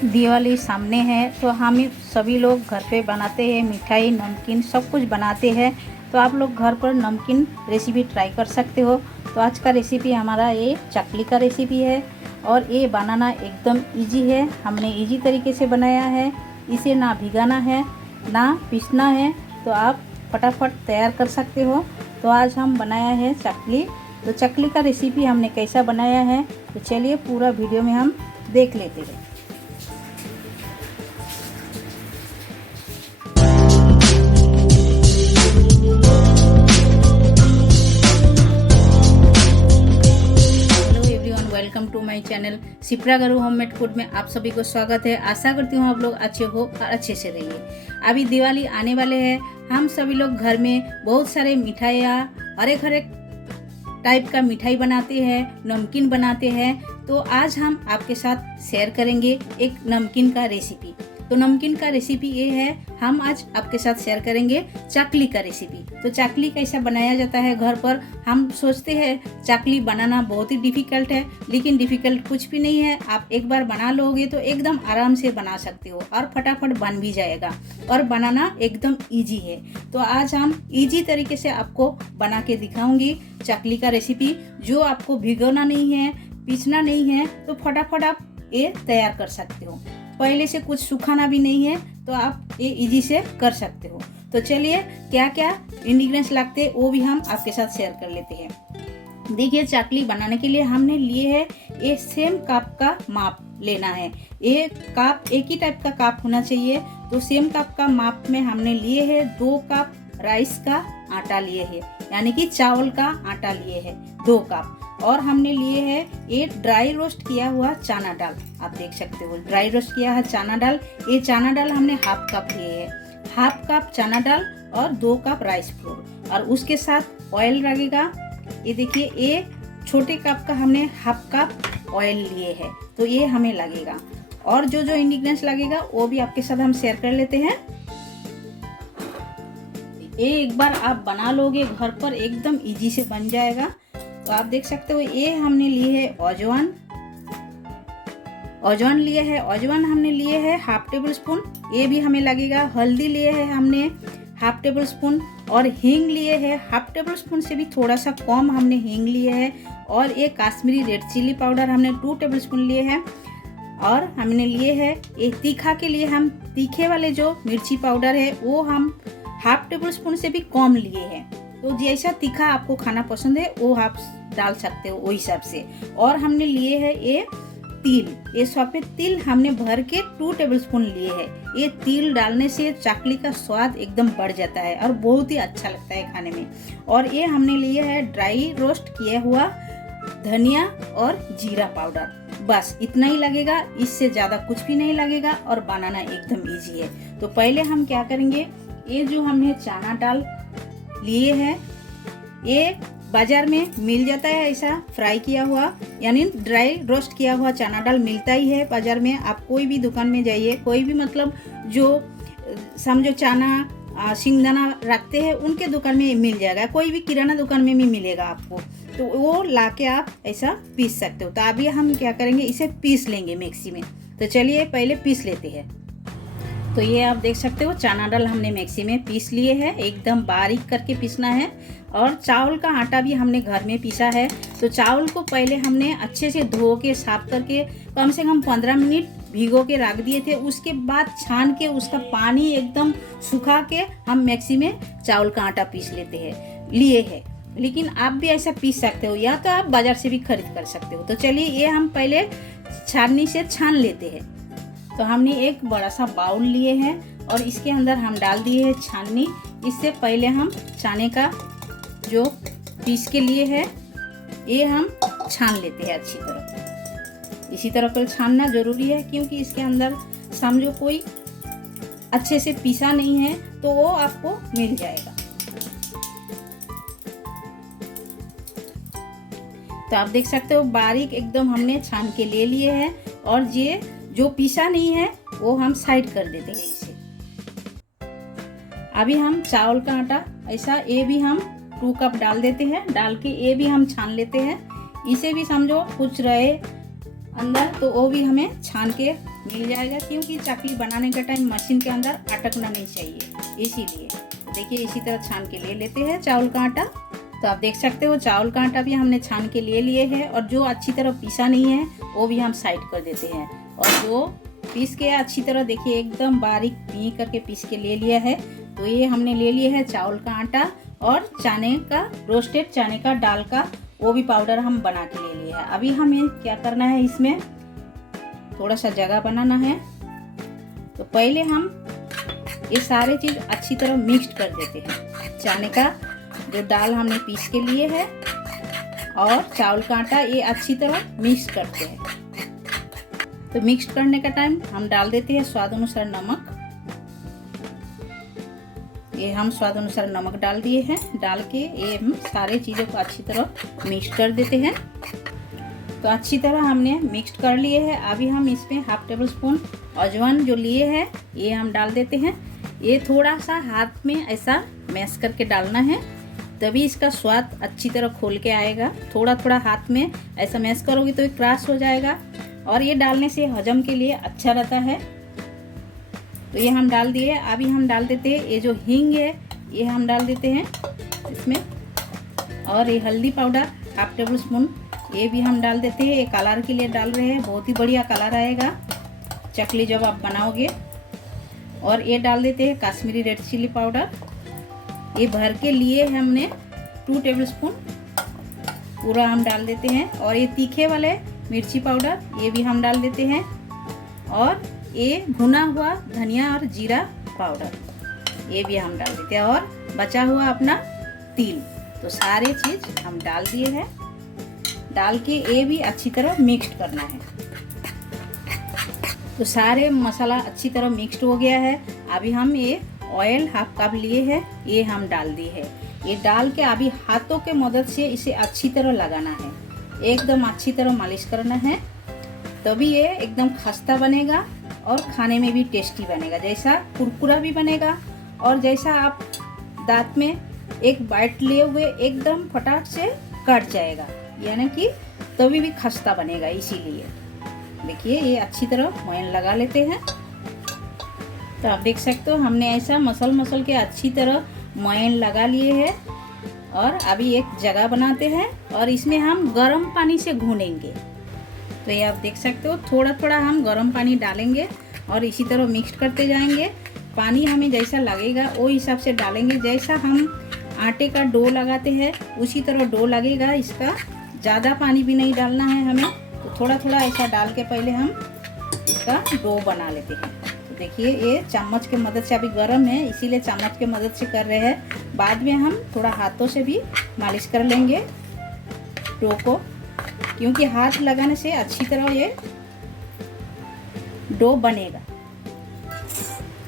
दिवाली सामने है तो हम सभी लोग घर पे बनाते हैं, मिठाई नमकीन सब कुछ बनाते हैं। तो आप लोग घर पर नमकीन रेसिपी ट्राई कर सकते हो। तो आज का रेसिपी हमारा ये चकली का रेसिपी है और ये बनाना एकदम इजी है। हमने इजी तरीके से बनाया है। इसे ना भिगाना है ना पीसना है, तो आप फटाफट तैयार कर सकते हो। तो आज हम बनाया है चकली। तो चकली का रेसिपी हमने कैसा बनाया है, तो चलिए पूरा वीडियो में हम देख लेते हैं। Welcome to my channel Shipra गरू होममेड फूड में आप सभी को स्वागत है। आशा करती हूँ आप लोग अच्छे हो और अच्छे से रहिए। अभी दिवाली आने वाले हैं। हम सभी लोग घर में बहुत सारे मिठाइयाँ हर एक टाइप का मिठाई बनाते हैं, नमकीन बनाते हैं। तो आज हम आपके साथ शेयर करेंगे एक नमकीन का रेसिपी। तो नमकीन का रेसिपी ये है, हम आज आपके साथ शेयर करेंगे चकली का रेसिपी। तो चकली कैसा बनाया जाता है घर पर। हम सोचते हैं चकली बनाना बहुत ही डिफ़िकल्ट है, लेकिन डिफ़िकल्ट कुछ भी नहीं है। आप एक बार बना लोगे तो एकदम आराम से बना सकते हो और फटाफट बन भी जाएगा और बनाना एकदम ईजी है। तो आज हम ईजी तरीके से आपको बना के दिखाऊंगी चकली का रेसिपी, जो आपको भिगोना नहीं है, पीसना नहीं है, तो फटाफट आप ये तैयार कर सकते हो। पहले से कुछ सुखाना भी नहीं है, तो आप ये इजी से कर सकते हो। तो चलिए क्या क्या इंग्रेडिएंट्स लगते हैं वो भी हम आपके साथ शेयर कर लेते हैं। देखिए चकली बनाने के लिए हमने लिए है ये सेम कप का माप लेना है। ये कप एक ही टाइप का कप होना चाहिए। तो सेम कप का माप में हमने लिए है 2 कप राइस का आटा लिए है, यानी कि चावल का आटा लिए है 2 कप। और हमने लिए है ये ड्राई रोस्ट किया हुआ चना दाल। आप देख सकते हो ड्राई रोस्ट किया है चना दाल। ये चना दाल हमने हाफ कप लिए है, हाफ कप चना दाल और 2 कप राइस फ्लोर। और उसके साथ ऑयल लगेगा। ये देखिए ये छोटे कप का हमने हाफ कप ऑयल लिए है, तो ये हमें लगेगा। और जो जो इंग्रेडिएंट्स लगेगा वो भी आपके साथ हम शेयर कर लेते हैं। ये एक बार आप बना लोगे घर पर एकदम इजी से बन जाएगा। तो आप देख सकते हो ये हमने लिए है अजवाइन लिए है। अजवाइन हमने लिए है हाफ टेबल स्पून, ये भी हमें लगेगा। हल्दी लिए है हमने हाफ टेबल स्पून और हींग लिए है हाफ टेबल स्पून से भी थोड़ा सा कम हमने हींग लिए है। और ये काश्मीरी रेड चिली पाउडर हमने 2 टेबल स्पून लिए है। और हमने लिए है ये तीखा के लिए हम तीखे वाले जो मिर्ची पाउडर है वो हम हाफ टेबल स्पून से भी कम लिए हैं। तो जैसा तीखा आपको खाना पसंद है वो आप डाल सकते हो वो हिसाब से। और हमने लिए है ये तिल, ये सफ़ेद तिल हमने भर के 2 टेबल स्पून लिए है। ये तिल डालने से चकली का स्वाद एकदम बढ़ जाता है और बहुत ही अच्छा लगता है खाने में। और ये हमने लिए है ड्राई रोस्ट किया हुआ धनिया और जीरा पाउडर। बस इतना ही लगेगा, इससे ज़्यादा कुछ भी नहीं लगेगा और बनाना एकदम ईजी है। तो पहले हम क्या करेंगे, ये जो हमने चना दाल लिए है, ये बाजार में मिल जाता है ऐसा फ्राई किया हुआ, यानी ड्राई रोस्ट किया हुआ चना दाल मिलता ही है बाजार में। आप कोई भी दुकान में जाइए, कोई भी मतलब जो समझो चना सिंगदाना रखते हैं उनके दुकान में मिल जाएगा। कोई भी किराना दुकान में भी मिलेगा आपको, तो वो लाके आप ऐसा पीस सकते हो। तो अभी हम क्या करेंगे, इसे पीस लेंगे मिक्सी में। तो चलिए पहले पीस लेते हैं। तो ये आप देख सकते हो चना दाल हमने मिक्सी में पीस लिए है, एकदम बारीक करके पीसना है। और चावल का आटा भी हमने घर में पीसा है। तो चावल को पहले हमने अच्छे से धो के साफ करके कम से कम 15 मिनट भिगो के रख दिए थे। उसके बाद छान के उसका पानी एकदम सुखा के हम मिक्सी में चावल का आटा पीस लिए है। लेकिन आप भी ऐसा पीस सकते हो या तो आप बाजार से भी खरीद कर सकते हो। तो चलिए ये हम पहले छाननी से छान लेते हैं। तो हमने एक बड़ा सा बाउल लिए हैं और इसके अंदर हम डाल दिए हैं छाननी। इससे पहले हम चने का जो पीस के लिए है ये हम छान लेते हैं अच्छी तरह। इसी तरह कर छानना जरूरी है, क्योंकि इसके अंदर समझो कोई अच्छे से पीसा नहीं है तो वो आपको मिल जाएगा। तो आप देख सकते हो बारीक एकदम हमने छान के ले लिए हैं। और ये जो पीसा नहीं है वो हम साइड कर देते हैं इसे। अभी हम चावल का आटा ऐसा ये भी हम 2 कप डाल देते हैं। डाल के ये भी हम छान लेते हैं। इसे भी समझो कुछ रहे अंदर तो वो भी हमें छान के मिल जाएगा, क्योंकि चकली बनाने का टाइम मशीन के अंदर अटकना नहीं चाहिए, इसीलिए। देखिए इसी तरह छान के ले लेते हैं चावल का आटा। तो आप देख सकते हो चावल का आटा भी हमने छान के ले लिए है, और जो अच्छी तरह पीसा नहीं है वो भी हम साइड कर देते हैं। और जो पीस के अच्छी तरह देखिए एकदम बारीक पी करके पीस के ले लिया है। तो ये हमने ले लिया है चावल का आटा, और चने का रोस्टेड चने का दाल का वो भी पाउडर हम बना के ले लिया है। अभी हमें क्या करना है, इसमें थोड़ा सा जगह बनाना है। तो पहले हम ये सारे चीज़ अच्छी तरह मिक्स कर देते हैं। चने का जो दाल हमने पीस के लिए है और चावल का आटा, ये अच्छी तरह मिक्स करते हैं। तो मिक्स करने का टाइम हम डाल देते हैं स्वाद अनुसार नमक। ये हम स्वाद अनुसार नमक डाल दिए हैं। डाल के ये हम सारे चीज़ों को अच्छी तरह मिक्स कर देते हैं। तो अच्छी तरह हमने मिक्स कर लिए है। अभी हम इसमें हाफ टेबल स्पून अजवाइन जो लिए हैं ये हम डाल देते हैं। ये थोड़ा सा हाथ में ऐसा मैश करके डालना है, तभी इसका स्वाद अच्छी तरह खोल के आएगा। थोड़ा थोड़ा हाथ में ऐसा मैश करोगे तो ये क्रश हो जाएगा, और ये डालने से हजम के लिए अच्छा रहता है। तो ये हम डाल दिए। अभी हम डाल देते हैं ये जो हींग है, ये हम डाल देते हैं इसमें। और ये हल्दी पाउडर हाफ टेबल स्पून ये भी हम डाल देते हैं। ये कलर के लिए डाल रहे हैं, बहुत ही बढ़िया कलर आएगा चकली जब आप बनाओगे। और ये डाल देते हैं कश्मीरी रेड चिली पाउडर, ये भर के लिए हमने 2 टेबल स्पून पूरा हम डाल देते हैं। और ये तीखे वाले मिर्ची पाउडर ये भी हम डाल देते हैं। और ये भुना हुआ धनिया और जीरा पाउडर ये भी हम डाल देते हैं। और बचा हुआ अपना तिल। तो सारे चीज़ हम डाल दिए हैं। डाल के ये भी अच्छी तरह मिक्स करना है। तो सारे मसाला अच्छी तरह मिक्स्ड हो गया है। अभी हम ये ऑयल हाफ कप लिए हैं, ये हम डाल दिए है। ये डाल के अभी हाथों के मदद से इसे अच्छी तरह लगाना है, एकदम अच्छी तरह मालिश करना है, तभी ये एकदम खस्ता बनेगा और खाने में भी टेस्टी बनेगा। जैसा कुरकुरा भी बनेगा, और जैसा आप दांत में एक बाइट लिए हुए एकदम फटाक से कट जाएगा, यानी कि तभी भी खस्ता बनेगा। इसीलिए देखिए ये अच्छी तरह मोयन लगा लेते हैं। तो आप देख सकते हो हमने ऐसा मसल के अच्छी तरह मोयन लगा लिए हैं। और अभी एक जगह बनाते हैं और इसमें हम गर्म पानी से भूनेंगे। तो ये आप देख सकते हो थोड़ा थोड़ा हम गर्म पानी डालेंगे और इसी तरह मिक्स करते जाएंगे। पानी हमें जैसा लगेगा वो हिसाब से डालेंगे। जैसा हम आटे का डो लगाते हैं उसी तरह डो लगेगा इसका। ज़्यादा पानी भी नहीं डालना है हमें, तो थोड़ा थोड़ा ऐसा डाल के पहले हम इसका डो बना लेते हैं। तो देखिए ये चम्मच के मदद से, अभी गर्म है इसीलिए चम्मच के मदद से कर रहे हैं। बाद में हम थोड़ा हाथों से भी मालिश कर लेंगे डो को, क्योंकि हाथ लगाने से अच्छी तरह ये डो बनेगा।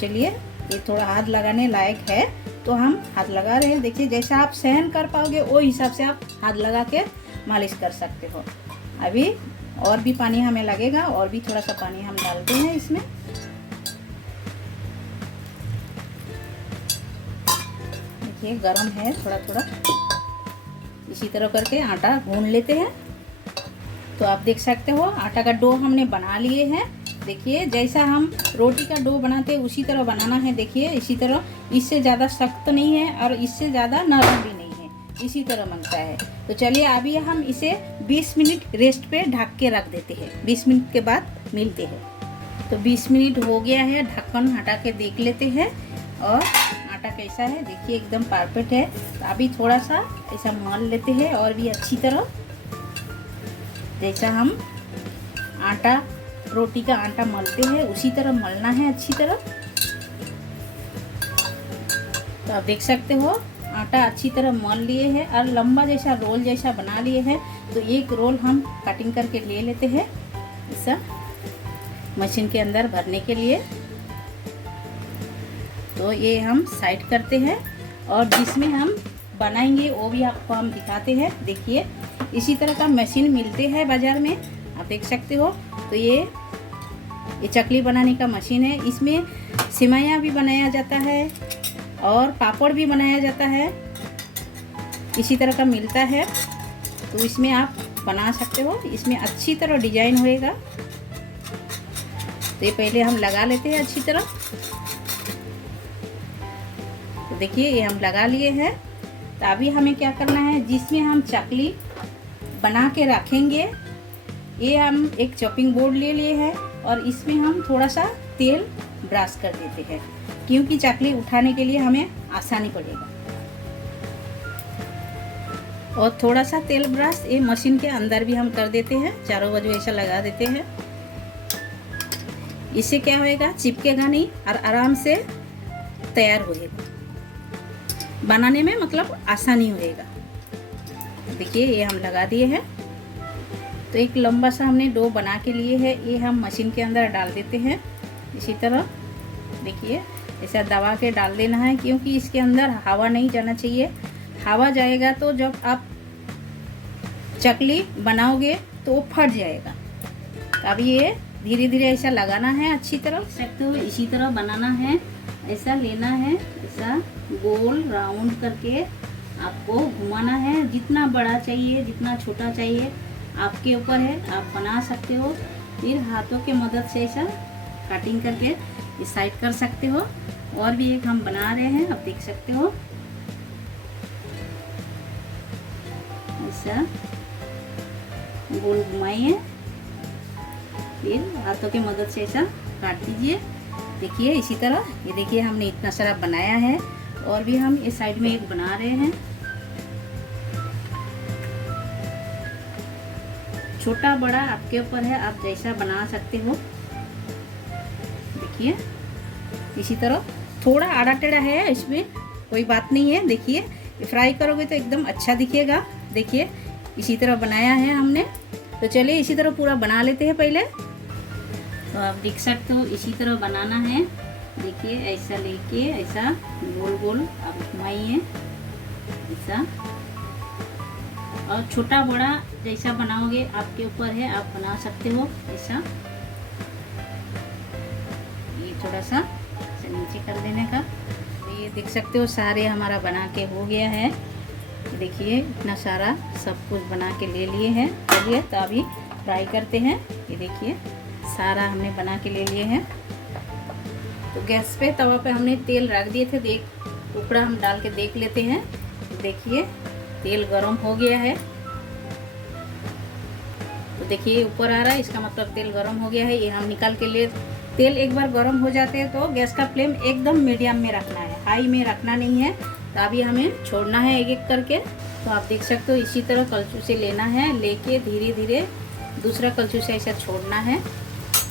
चलिए ये थोड़ा हाथ लगाने लायक है तो हम हाथ लगा रहे हैं। देखिए जैसा आप सहन कर पाओगे वो हिसाब से आप हाथ लगा के मालिश कर सकते हो। अभी और भी पानी हमें लगेगा, और भी थोड़ा सा पानी हम डालते हैं इसमें। देखिए गरम है थोड़ा थोड़ा, इसी तरह करके आटा गूंद लेते हैं। तो आप देख सकते हो आटा का डो हमने बना लिए हैं। देखिए जैसा हम रोटी का डो बनाते हैं उसी तरह बनाना है। देखिए इसी तरह, इससे ज़्यादा सख्त नहीं है और इससे ज़्यादा नरम भी नहीं है, इसी तरह बनता है। तो चलिए अभी हम इसे 20 मिनट रेस्ट पे ढक के रख देते हैं। 20 मिनट के बाद मिलते हैं। तो 20 मिनट हो गया है, ढक्कन हटा के देख लेते हैं और आटा कैसा है। देखिए एकदम परफेक्ट है। तो अभी थोड़ा सा ऐसा मल लेते हैं और भी अच्छी तरह, जैसा हम आटा रोटी का आटा मलते हैं उसी तरह मलना है अच्छी तरह। तो आप देख सकते हो आटा अच्छी तरह मल लिए हैं और लंबा जैसा रोल जैसा बना लिए हैं। तो एक रोल हम कटिंग करके ले लेते हैं ऐसा मशीन के अंदर भरने के लिए। तो ये हम साइड करते हैं और जिसमें हम बनाएंगे वो भी आपको हम दिखाते हैं। देखिए इसी तरह का मशीन मिलते हैं बाज़ार में, आप देख सकते हो। तो ये चकली बनाने का मशीन है। इसमें सिमाइयाँ भी बनाया जाता है और पापड़ भी बनाया जाता है, इसी तरह का मिलता है। तो इसमें आप बना सकते हो, इसमें अच्छी तरह डिजाइन होएगा। तो ये पहले हम लगा लेते हैं अच्छी तरह। तो देखिए ये हम लगा लिए हैं। तो अभी हमें क्या करना है, जिसमें हम चकली बना के रखेंगे, ये हम एक चॉपिंग बोर्ड ले लिए हैं और इसमें हम थोड़ा सा तेल ब्रश कर देते हैं, क्योंकि चकली उठाने के लिए हमें आसानी पड़ेगा। और थोड़ा सा तेल ब्रश ये मशीन के अंदर भी हम कर देते हैं, चारों बाजू ऐसा लगा देते हैं। इससे क्या होएगा, चिपकेगा नहीं और आराम से तैयार होएगा, बनाने में मतलब आसानी होएगा। देखिए ये हम लगा दिए हैं। तो एक लंबा सा हमने डो बना के लिए है, ये हम मशीन के अंदर डाल देते हैं इसी तरह। देखिए ऐसा दबा के डाल देना है, क्योंकि इसके अंदर हवा नहीं जाना चाहिए। हवा जाएगा तो जब आप चकली बनाओगे तो वो फट जाएगा। तो अभी ये धीरे धीरे ऐसा लगाना है अच्छी तरह। सकते हो इसी तरह बनाना है, ऐसा लेना है, ऐसा गोल राउंड करके आपको घुमाना है। जितना बड़ा चाहिए जितना छोटा चाहिए आपके ऊपर है, आप बना सकते हो। फिर हाथों के मदद से ऐसा कटिंग करके इस साइड कर सकते हो। और भी एक हम बना रहे हैं, आप देख सकते हो। ऐसा गोल घुमाइए, फिर हाथों के मदद से ऐसा काट दीजिए। देखिए इसी तरह, ये देखिए हमने इतना सारा बनाया है। और भी हम इस साइड में एक बना रहे हैं। छोटा बड़ा आपके ऊपर है, आप जैसा बना सकते हो। देखिए इसी तरह, थोड़ा आड़ा टेढ़ा है, इसमें कोई बात नहीं है। देखिए फ्राई करोगे तो एकदम अच्छा दिखेगा। देखिए इसी तरह बनाया है हमने। तो चलिए इसी तरह पूरा बना लेते हैं पहले। तो आप देख सकते हो इसी तरह बनाना है। देखिए ऐसा लेके ऐसा गोल गोल आप घुमाइए ऐसा। और छोटा बड़ा जैसा बनाओगे आपके ऊपर है, आप बना सकते हो ऐसा। ये थोड़ा सा नीचे कर देने का। ये देख सकते हो सारे हमारा बना के हो गया है। देखिए इतना सारा सब कुछ बना के ले लिए हैं। चलिए तो अभी फ्राई करते हैं। ये देखिए सारा हमने बना के ले लिए हैं। तो गैस पे तवा पे हमने तेल रख दिए थे। देख टुकड़ा हम डाल के देख लेते हैं। देखिए तेल गरम हो गया है। तो देखिए ऊपर आ रहा है, इसका मतलब तेल गरम हो गया है। ये हम निकाल के लिए, तेल एक बार गरम हो जाते हैं तो गैस का फ्लेम एकदम मीडियम में रखना है, हाई में रखना नहीं है। तो अभी हमें छोड़ना है एक एक करके। तो आप देख सकते हो इसी तरह कलछू से लेना है, लेके धीरे धीरे दूसरा कलछू से ऐसा छोड़ना है।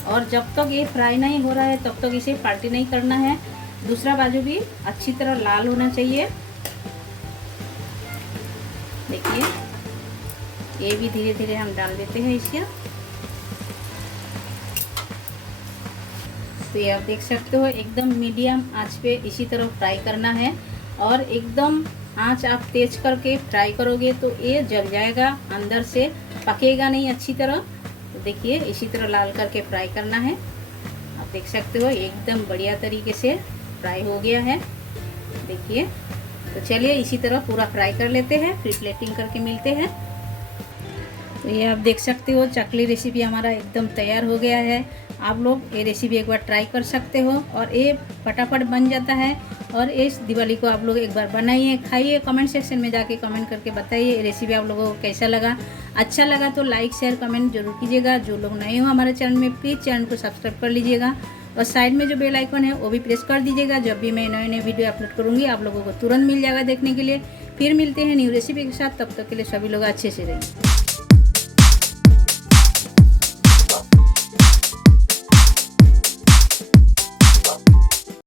और जब तक ये फ्राई नहीं हो रहा है तब तक इसे पलटी नहीं करना है। दूसरा बाजू भी अच्छी तरह लाल होना चाहिए। देखिए ये भी धीरे धीरे हम डाल देते हैं इसके। तो ये आप देख सकते हो एकदम मीडियम आंच पे इसी तरह फ्राई करना है। और एकदम आंच आप तेज करके फ्राई करोगे तो ये जल जाएगा, अंदर से पकेगा नहीं अच्छी तरह। तो देखिए इसी तरह लाल करके फ्राई करना है। आप देख सकते हो एकदम बढ़िया तरीके से फ्राई हो गया है। देखिए तो चलिए इसी तरह पूरा फ्राई कर लेते हैं, फिर प्लेटिंग करके मिलते हैं। तो ये आप देख सकते हो चकली रेसिपी हमारा एकदम तैयार हो गया है। आप लोग ये रेसिपी एक बार ट्राई कर सकते हो और ये फटाफट बन जाता है। और इस दिवाली को आप लोग एक बार बनाइए, खाइए। कमेंट सेक्शन में जाके कमेंट करके बताइए रेसिपी आप लोगों को कैसा लगा। अच्छा लगा तो लाइक शेयर कमेंट जरूर कीजिएगा। जो लोग नए हो हमारे चैनल में, प्लीज़ चैनल को सब्सक्राइब कर लीजिएगा। और साइड में जो बेल आइकन है वो भी प्रेस कर दीजिएगा। जब भी मैं नए नए वीडियो अपलोड करूँगी आप लोगों को तुरंत मिल जाएगा देखने के लिए। फिर मिलते हैं न्यू रेसिपी के साथ, तब तक के लिए सभी लोग अच्छे से रहिए।